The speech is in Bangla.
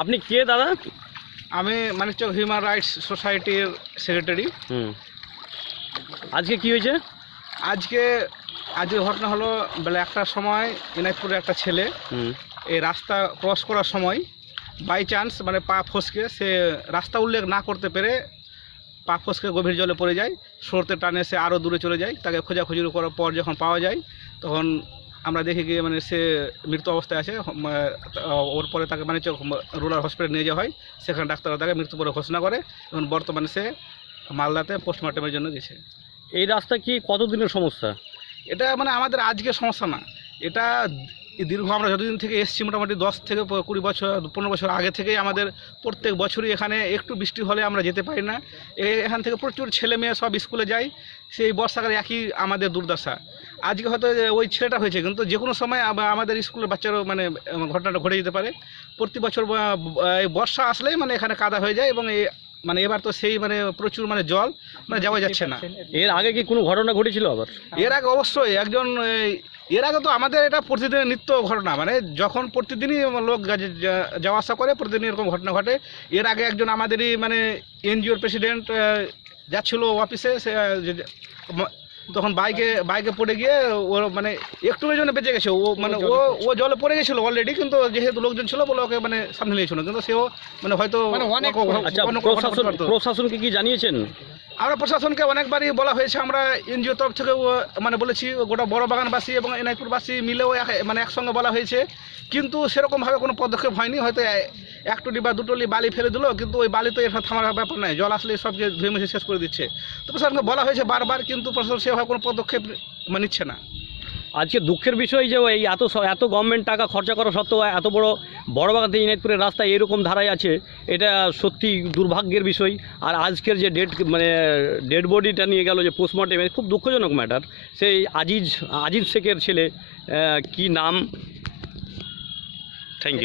আপনি কে দাদা? আমি মানিকচক হিউম্যান রাইটস সোসাইটির সেক্রেটারি। আজকে কি হয়েছে? আজকে ঘটনা হলো বেলা 1টার সময় দিনাজপুরের একটা ছেলে এই রাস্তা ক্রস করার সময় বাই চান্স মানে পা ফসকে সে রাস্তা উল্লেখ না করতে পেরে পা ফসকে গভীর জলে পড়ে যায়। স্রোতের টানে সে আরও দূরে চলে যায়। তাকে খোঁজাখুঁজির করার পর যখন পাওয়া যায় তখন আমরা দেখি গিয়ে মানে সে মৃত অবস্থায় আছে। ওর পরে তাকে মানিকচক রুরাল হসপিটালে নিয়ে যাওয়া হয়। সেখানে ডাক্তাররা তাকে মৃত্যু বলে ঘোষণা করে এবং বর্তমানে সে মালদাতে পোস্টমর্টমের জন্য গেছে। এই রাস্তা কি কতদিনের সমস্যা? এটা মানে আমাদের আজকের সমস্যা না, এটা দীর্ঘ আমরা যতদিন থেকে এসেছি মোটামুটি 10 থেকে 20 বছর 15 বছর আগে থেকেই আমাদের প্রত্যেক বছরই এখানে একটু বৃষ্টি হলে আমরা যেতে পারি না। এখান থেকে প্রচুর ছেলে মেয়ে সব স্কুলে যায়, সেই বর্ষাকালে একই আমাদের দুর্দশা। আজকে হয়তো ওই ছেলেটা হয়েছে, কিন্তু যে কোনো সময় আমাদের স্কুলের বাচ্চারও মানে ঘটনাটা ঘটে যেতে পারে। প্রতি বছর বর্ষা আসলেই মানে এখানে কাদা হয়ে যায় এবং মানে এবার তো সেই মানে প্রচুর মানে জল মানে যাওয়া যাচ্ছে না। এর আগে কি কোনো ঘটনা ঘটেছিল আবার? এর আগে অবশ্যই এর আগে তো আমাদের এটা প্রতিদিনের নিত্য ঘটনা, মানে যখন প্রতিদিনই লোক যাওয়া আসা করে প্রতিদিন এরকম ঘটনা ঘটে। এর আগে একজন আমাদেরই মানে এনজিওর প্রেসিডেন্ট যাচ্ছিল অফিসে, সে তখন বাইকে পড়ে গিয়ে ও মানে একটুর জন্য বেঁচে গেছে। ও মানে ও জলে পড়ে গেছিলো অলরেডি, কিন্তু যেহেতু লোকজন ছিল বলে ওকে মানে সামনে নিয়েছিল, কিন্তু সেও মানে হয়তো প্রশাসনকে কি জানিয়েছেন? আমরা প্রশাসনকে অনেকবারই বলা হয়েছে। আমরা এনজিও তরফ থেকেও মানে বলেছি, গোটা বড় বাগানবাসী এবং এনায়তপুরবাসী মিলেও মানে একসঙ্গে বলা হয়েছে, কিন্তু সেরকমভাবে কোনো পদক্ষেপ হয়নি। হয়তো 1 টলি বা 2 টলি বালি ফেলে দিল, কিন্তু ওই বালি তো এর থামার ব্যাপার নয়, জল আসলে সব যে ধুয়ে মুছে শেষ করে দিচ্ছে। তো প্রশাসনকে বলা হয়েছে বারবার, কিন্তু প্রশাসন সেভাবে কোনো পদক্ষেপ নিচ্ছে না। আজকে দুঃখের বিষয় যে এই এত গভর্নমেন্ট টাকা খরচা করা সত্ত্বেও এত বড় বাগান থেকে দিনাজপুরের রাস্তা এরকম ধারায় আছে, এটা সত্যি দুর্ভাগ্যের বিষয়। আর আজকের যে ডেড বডিটা নিয়ে গেল যে পোস্টমর্টেমে, খুব দুঃখজনক ম্যাটার। সেই আজিজ শেখের ছেলে, কি নাম? Thank you.